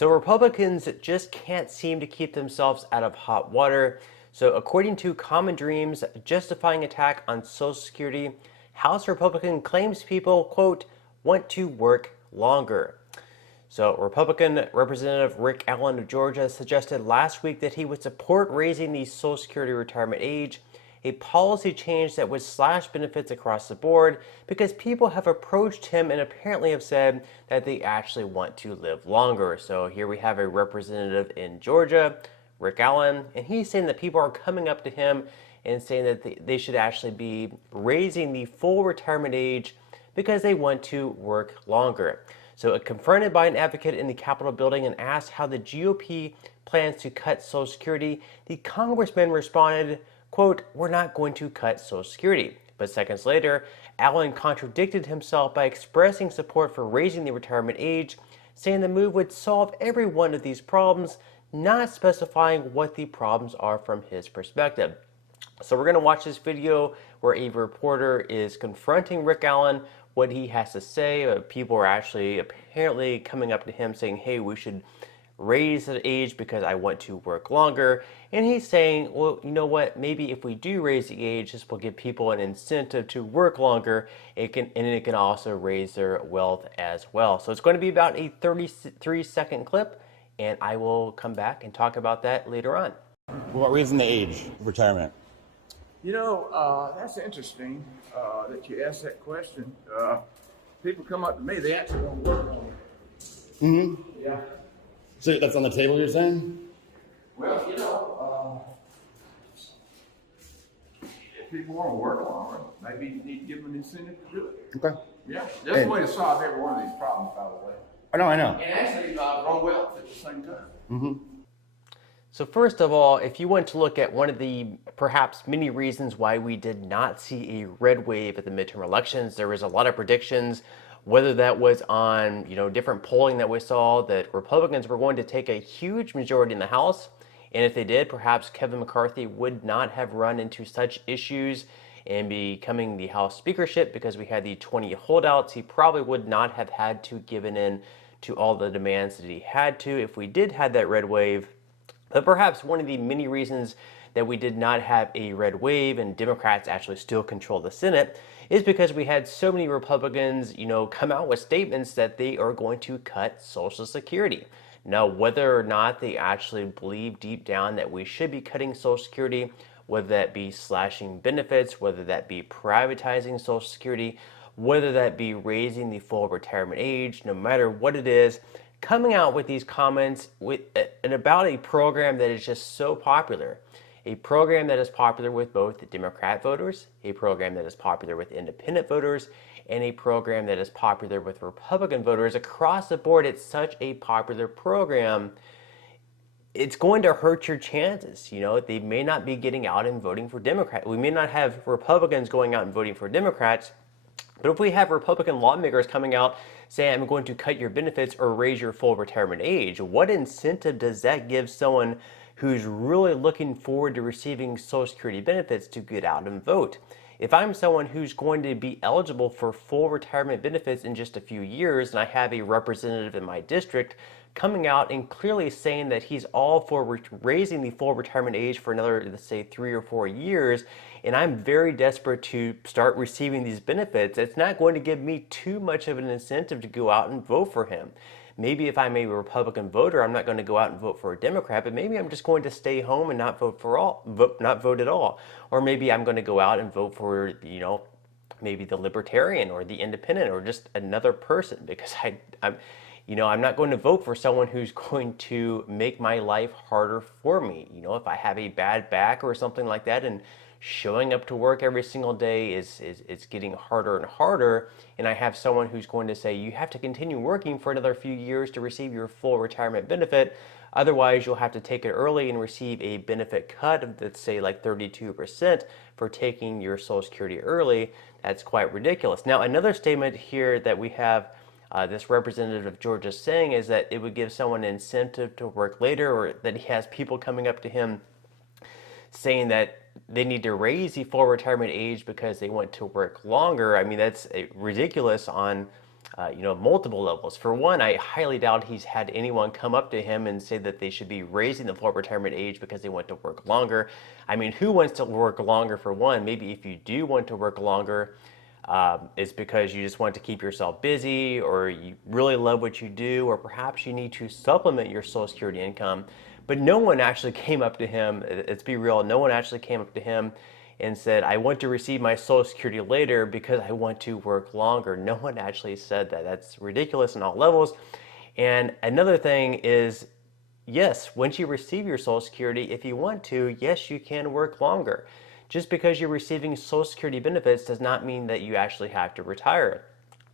So Republicans just can't seem to keep themselves out of hot water. So according to Common Dreams, justifying attack on Social Security, House Republican claims people, quote, want to work longer. So Republican Representative Rick Allen of Georgia suggested last week that he would support raising the Social Security retirement age, a policy change that would slash benefits across the board because people have approached him and apparently have said that they actually want to live longer. So here we have a representative in Georgia, Rick Allen, and he's saying that people are coming up to him and saying that they should actually be raising the full retirement age because they want to work longer. So confronted by an advocate in the Capitol building and asked how the GOP plans to cut Social Security, the congressman responded, quote, we're not going to cut Social Security. But seconds later, Allen contradicted himself by expressing support for raising the retirement age, saying the move would solve every one of these problems, not specifying what the problems are from his perspective. So we're going to watch this video where a reporter is confronting Rick Allen, what he has to say. People are actually apparently coming up to him saying, hey, we should raise the age because I want to work longer. And he's saying, well, you know what, maybe if we do raise the age, this will give people an incentive to work longer. It can also raise their wealth as well. So it's going to be about a 33-second clip, and I will come back and talk about that later on. What raising the age of retirement? You know, that's interesting that you asked that question. People come up to me, they actually don't work on it. Mm-hmm. Yeah. So that's on the table, you're saying? Well, you know, if people want to work longer, maybe you need to give them an incentive to do it. Okay. Yeah. That's the way to solve every one of these problems, by the way. I know. And actually grow wealth at the same time. Mm-hmm. So first of all, if you want to look at one of the perhaps many reasons why we did not see a red wave at the midterm elections, there was a lot of predictions, whether that was on different polling that we saw, that Republicans were going to take a huge majority in the House. And if they did, perhaps Kevin McCarthy would not have run into such issues in becoming the House speakership because we had the 20 holdouts. He probably would not have had to given in to all the demands that he had to if we did have that red wave. But perhaps one of the many reasons that we did not have a red wave and Democrats actually still control the Senate is because we had so many Republicans, come out with statements that they are going to cut Social Security. Now, whether or not they actually believe deep down that we should be cutting Social Security, whether that be slashing benefits, whether that be privatizing Social Security, whether that be raising the full retirement age, no matter what it is, coming out with these comments and about a program that is just so popular, a program that is popular with both the Democrat voters, a program that is popular with independent voters, and a program that is popular with Republican voters across the board. It's such a popular program. It's going to hurt your chances. They may not be getting out and voting for Democrats. We may not have Republicans going out and voting for Democrats. But if we have Republican lawmakers coming out saying, I'm going to cut your benefits or raise your full retirement age, what incentive does that give someone who's really looking forward to receiving Social Security benefits to get out and vote? If I'm someone who's going to be eligible for full retirement benefits in just a few years, and I have a representative in my district coming out and clearly saying that he's all for raising the full retirement age for another, let's say, 3 or 4 years, and I'm very desperate to start receiving these benefits, it's not going to give me too much of an incentive to go out and vote for him. Maybe if I'm a Republican voter, I'm not going to go out and vote for a Democrat, but maybe I'm just going to stay home and not vote at all. Or maybe I'm going to go out and vote for, maybe the Libertarian or the Independent or just another person, because I'm not going to vote for someone who's going to make my life harder for me. If I have a bad back or something like that, and showing up to work every single day is getting harder and harder, and I have someone who's going to say, you have to continue working for another few years to receive your full retirement benefit. Otherwise, you'll have to take it early and receive a benefit cut of, let's say, like 32% for taking your Social Security early. That's quite ridiculous. Now, another statement here that we have this representative of Georgia saying is that it would give someone an incentive to work later, or that he has people coming up to him saying that they need to raise the full retirement age because they want to work longer. I mean, that's ridiculous on multiple levels. For one, I highly doubt he's had anyone come up to him and say that they should be raising the full retirement age because they want to work longer. I mean, who wants to work longer for one? Maybe if you do want to work longer, it's because you just want to keep yourself busy, or you really love what you do, or perhaps you need to supplement your Social Security income. But no one actually came up to him, let's be real, no one actually came up to him and said, I want to receive my Social Security later because I want to work longer. No one actually said that. That's ridiculous on all levels. And another thing is, yes, once you receive your Social Security, if you want to, yes, you can work longer. Just because you're receiving Social Security benefits does not mean that you actually have to retire.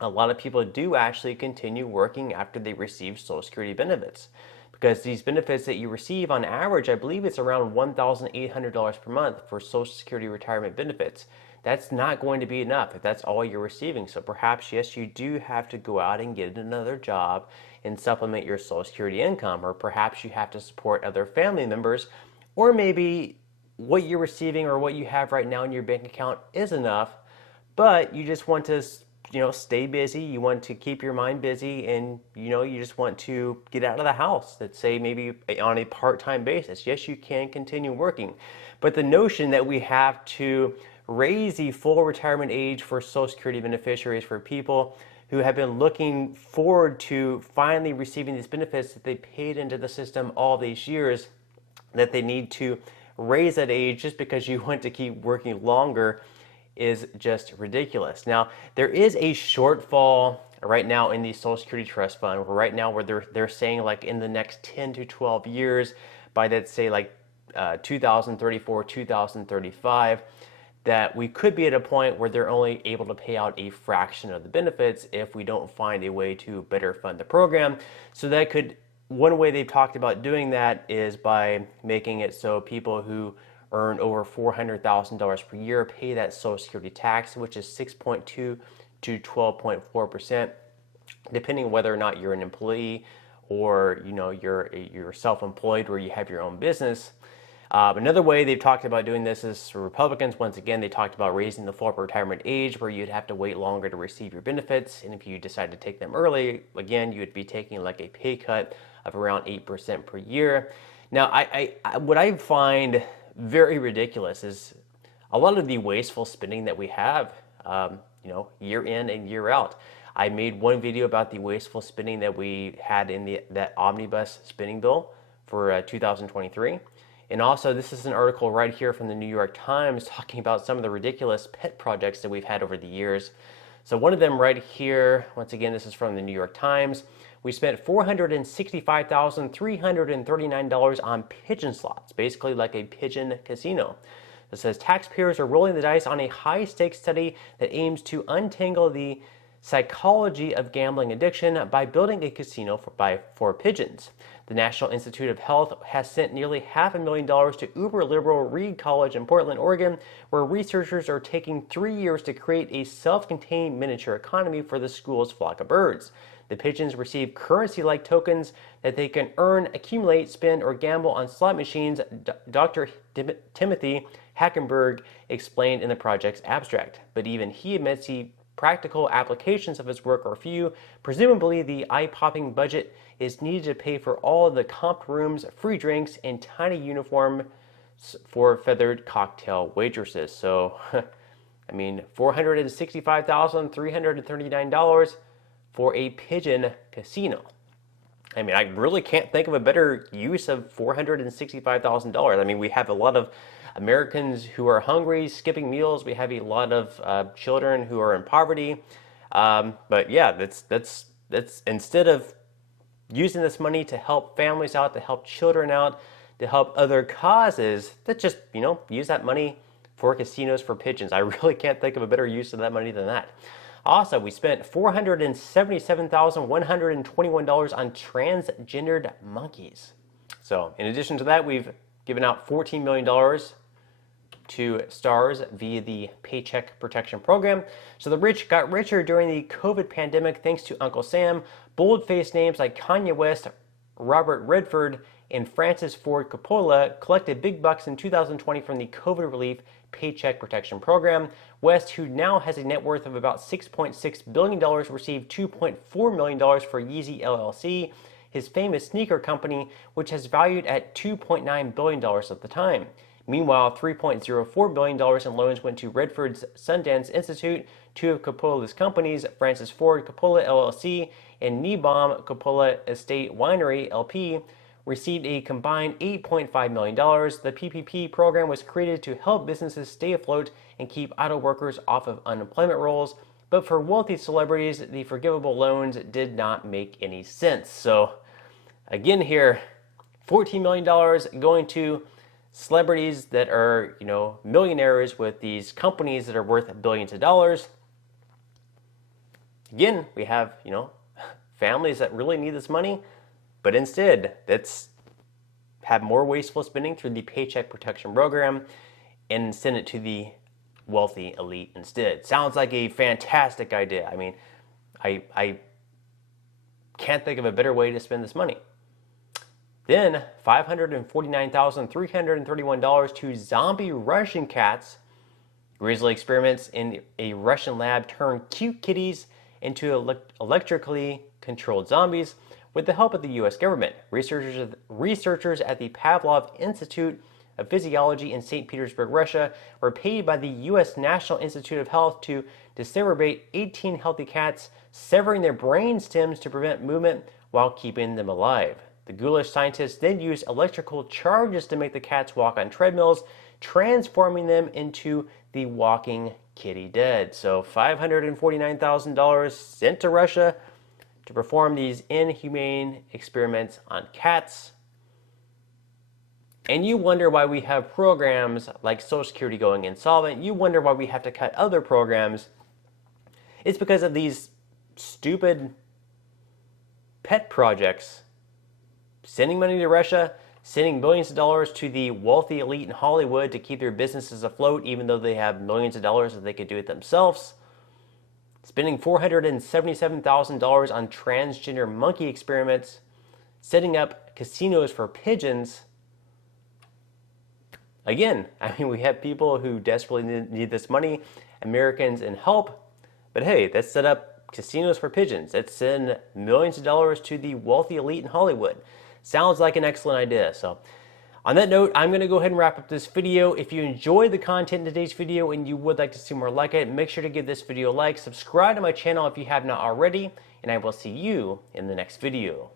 A lot of people do actually continue working after they receive Social Security benefits, because these benefits that you receive on average, I believe it's around $1,800 per month for Social Security retirement benefits. That's not going to be enough if that's all you're receiving. So perhaps, yes, you do have to go out and get another job and supplement your Social Security income, or perhaps you have to support other family members, or maybe what you're receiving or what you have right now in your bank account is enough, but you just want to stay busy, you want to keep your mind busy, and you just want to get out of the house. Let's say maybe on a part-time basis. Yes, you can continue working, but the notion that we have to raise the full retirement age for Social Security beneficiaries, for people who have been looking forward to finally receiving these benefits that they paid into the system all these years, that they need to raise that age just because you want to keep working longer, is just ridiculous. Now, there is a shortfall right now in the Social Security Trust Fund, where they're saying like in the next 10 to 12 years, by let's say like 2034, 2035, that we could be at a point where they're only able to pay out a fraction of the benefits if we don't find a way to better fund the program. So that could, one way they've talked about doing that is by making it so people who earn over $400,000 per year pay that Social Security tax, which is 6.2 to 12.4%, depending whether or not you're an employee or you're self-employed or you have your own business. Another way they've talked about doing this is for Republicans. Once again, they talked about raising the full retirement age, where you'd have to wait longer to receive your benefits, and if you decide to take them early, again, you would be taking like a pay cut of around 8% per year. Now, what I find very ridiculous is a lot of the wasteful spending that we have, year in and year out. I made one video about the wasteful spending that we had in that omnibus spending bill for 2023. And also, this is an article right here from the New York Times talking about some of the ridiculous pet projects that we've had over the years. So one of them right here, once again, this is from the New York Times. We spent $465,339 on pigeon slots, basically like a pigeon casino. It says taxpayers are rolling the dice on a high-stakes study that aims to untangle the psychology of gambling addiction by building a casino for pigeons. The National Institute of Health has sent nearly $500,000 to uber-liberal Reed College in Portland, Oregon, where researchers are taking 3 years to create a self-contained miniature economy for the school's flock of birds. The pigeons receive currency-like tokens that they can earn, accumulate, spend, or gamble on slot machines, Dr. Timothy Hackenberg explained in the project's abstract. But even he admits the practical applications of his work are few. Presumably, the eye-popping budget is needed to pay for all of the comped rooms, free drinks, and tiny uniforms for feathered cocktail waitresses. So, I mean, $465,339 for a pigeon casino. I mean, I really can't think of a better use of $465,000. I mean, we have a lot of Americans who are hungry, skipping meals. We have a lot of children who are in poverty. But yeah, that's instead of using this money to help families out, to help children out, to help other causes, that just, use that money for casinos for pigeons. I really can't think of a better use of that money than that. Also, we spent $477,121 on transgendered monkeys. So, in addition to that, we've given out $14 million to stars via the Paycheck Protection Program. So the rich got richer during the COVID pandemic thanks to Uncle Sam. Bold-faced names like Kanye West Robert Redford and Francis Ford Coppola collected big bucks in 2020 from the COVID relief Paycheck Protection Program. West, who now has a net worth of about $6.6 billion, received $2.4 million for Yeezy LLC, his famous sneaker company, which has valued at $2.9 billion at the time. Meanwhile, $3.04 billion in loans went to Redford's Sundance Institute, two of Coppola's companies, Francis Ford Coppola LLC and Nebaum Coppola Estate Winery LP, received a combined $8.5 million. The PPP program was created to help businesses stay afloat and keep idle workers off of unemployment rolls, but for wealthy celebrities, the forgivable loans did not make any sense. So, again here, $14 million going to celebrities that are, millionaires with these companies that are worth billions of dollars. Again, we have, families that really need this money, but instead, let's have more wasteful spending through the Paycheck Protection Program and send it to the wealthy elite instead. Sounds like a fantastic idea. I mean, I can't think of a better way to spend this money. Then $549,331 to zombie Russian cats. Grisly experiments in a Russian lab turned cute kitties into electrically controlled zombies with the help of the U.S. government. Researchers at the Pavlov Institute of Physiology in St. Petersburg, Russia, were paid by the U.S. National Institute of Health to disintegrate 18 healthy cats, severing their brain stems to prevent movement while keeping them alive. The ghoulish scientists then used electrical charges to make the cats walk on treadmills, transforming them into the walking kitty dead. So $549,000 sent to Russia to perform these inhumane experiments on cats. And you wonder why we have programs like Social Security going insolvent. You wonder why we have to cut other programs. It's because of these stupid pet projects. Sending money to Russia, sending billions of dollars to the wealthy elite in Hollywood to keep their businesses afloat, even though they have millions of dollars that they could do it themselves. Spending $477,000 on transgender monkey experiments, setting up casinos for pigeons. Again, we have people who desperately need this money, Americans in help, but hey, let's set up casinos for pigeons. Let's send millions of dollars to the wealthy elite in Hollywood. Sounds like an excellent idea. So on that note, I'm going to go ahead and wrap up this video. If you enjoyed the content in today's video and you would like to see more like it, make sure to give this video a like, subscribe to my channel if you have not already, and I will see you in the next video.